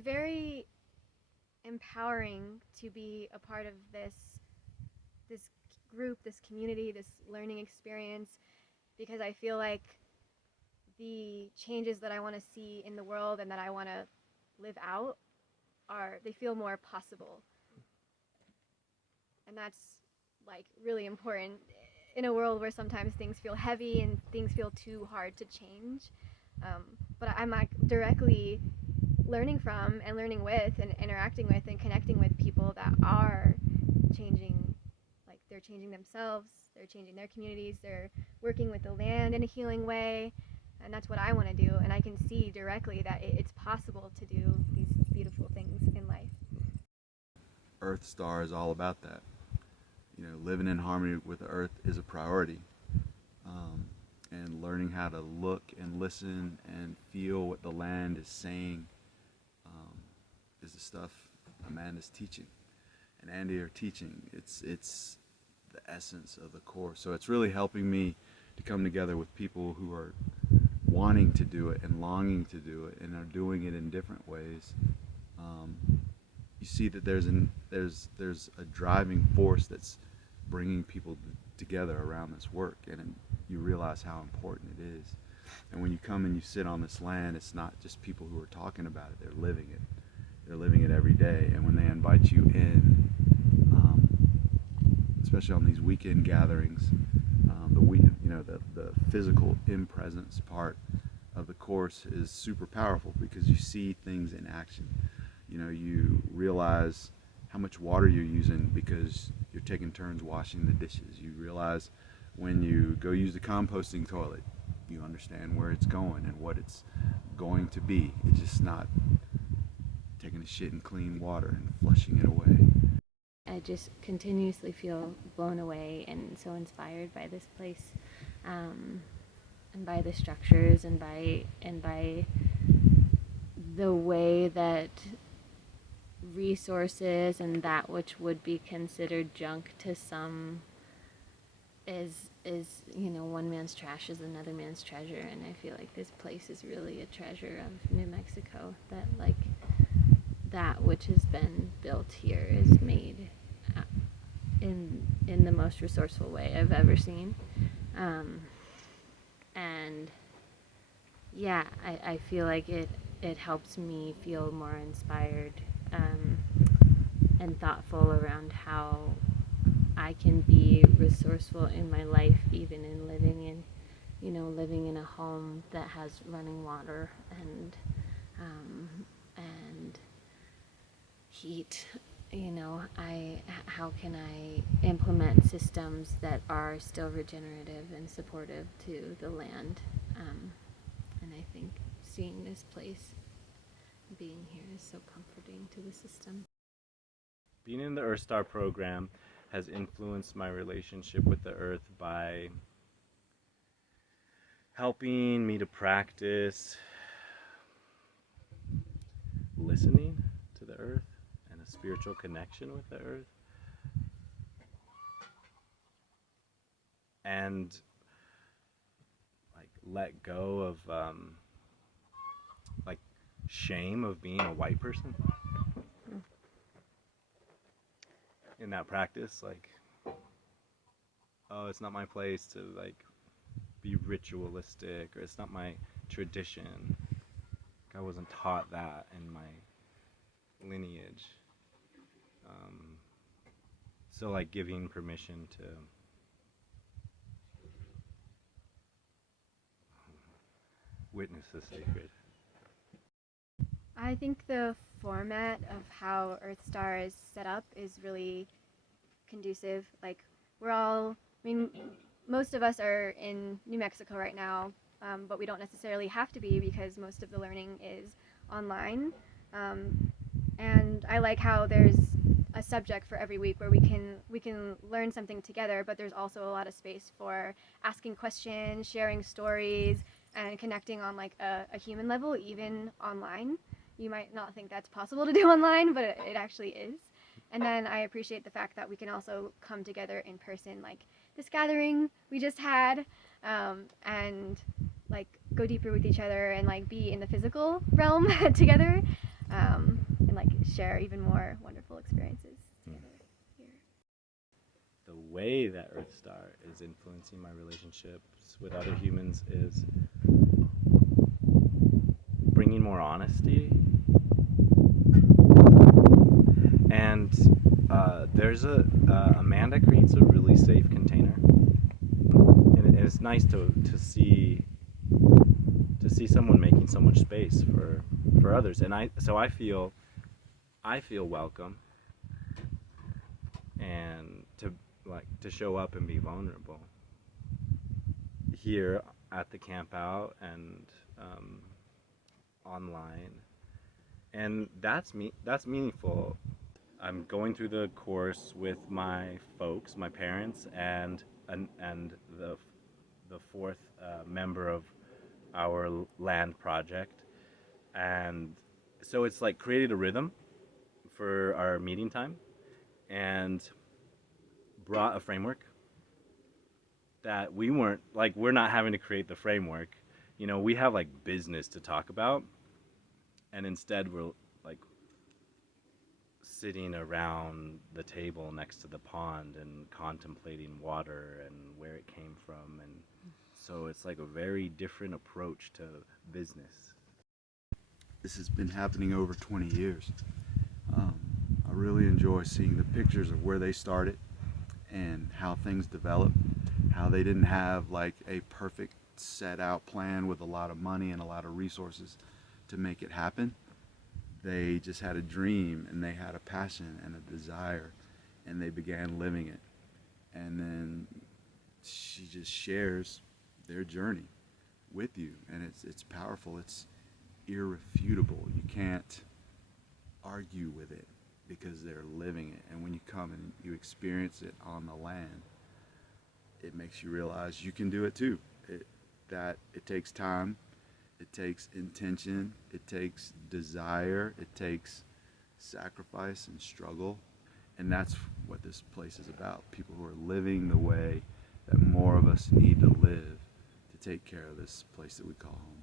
very empowering to be a part of this group, this community, this learning experience, because I feel like the changes that I want to see in the world and that I want to live out they feel more possible. And that's like really important in a world where sometimes things feel heavy and things feel too hard to change. But I'm like directly learning from and learning with and interacting with and connecting with people that are changing, like they're changing themselves, they're changing their communities, they're working with the land in a healing way, and that's what I want to do. And I can see directly that it's possible to do these beautiful things in life. Earthstar is all about that. You know, living in harmony with the earth is a priority. And learning how to look and listen and feel what the land is saying is the stuff Amanda's teaching and Andy are teaching. It's the essence of the course. So it's really helping me to come together with people who are wanting to do it and longing to do it and are doing it in different ways. You see that there's a driving force that's bringing people together around this work, and you realize how important it is. And when you come and you sit on this land, it's not just people who are talking about it, they're living it. They're living it every day. And when they invite you in, especially on these weekend gatherings, the physical in-presence part of the course is super powerful because you see things in action. You know, you realize how much water you're using because you're taking turns washing the dishes. You realize when you go use the composting toilet, you understand where it's going and what it's going to be. It's just not taking a shit in clean water and flushing it away. I just continuously feel blown away and so inspired by this place, and by the structures and by the way that resources and that which would be considered junk to some is one man's trash is another man's treasure. And I feel like this place is really a treasure of New Mexico, that like that which has been built here is made in the most resourceful way I've ever seen. And yeah, I feel like it helps me feel more inspired and thoughtful around how I can be resourceful in my life, even in living in a home that has running water and heat. How can I implement systems that are still regenerative and supportive to the land? And I think seeing this place, being here, is so comforting to the system. Being in the Earthstar program has influenced my relationship with the earth by helping me to practice listening to the earth and a spiritual connection with the earth, and like let go of like shame of being a white person in that practice. Like, oh, it's not my place to like be ritualistic, or it's not my tradition. I wasn't taught that in my lineage. So like giving permission to witness the sacred. I think the format of how Earthstar is set up is really conducive. Like, most of us are in New Mexico right now, but we don't necessarily have to be because most of the learning is online. And I like how there's a subject for every week where we can learn something together, but there's also a lot of space for asking questions, sharing stories, and connecting on like a human level, even online. You might not think that's possible to do online, but it actually is. And then I appreciate the fact that we can also come together in person, like this gathering we just had, and like go deeper with each other and like be in the physical realm together. and like share even more wonderful experiences together here. The way that Earthstar is influencing my relationships with other humans is bringing more honesty. And there's Amanda creates a really safe container, and it's nice to see someone making so much space for others, and I feel welcome, and to show up and be vulnerable here at the campout and online, and that's meaningful. I'm going through the course with my folks, my parents, and the fourth member of our land project, and so it's like created a rhythm for our meeting time, and brought a framework that we're not having to create the framework. You know, we have like business to talk about, and instead we're like sitting around the table next to the pond and contemplating water and where it came from, and so it's like a very different approach to business. This has been happening over 20 years. I really enjoy seeing the pictures of where they started and how things developed, how they didn't have like a perfect set out plan with a lot of money and a lot of resources to make it happen. They just had a dream, and they had a passion and a desire, and they began living it. And then she just shares their journey with you, and it's powerful. It's irrefutable. You can't argue with it because they're living it. And when you come and you experience it on the land, it makes you realize you can do it too. It takes time. It takes intention, it takes desire, it takes sacrifice and struggle, and that's what this place is about. People who are living the way that more of us need to live to take care of this place that we call home.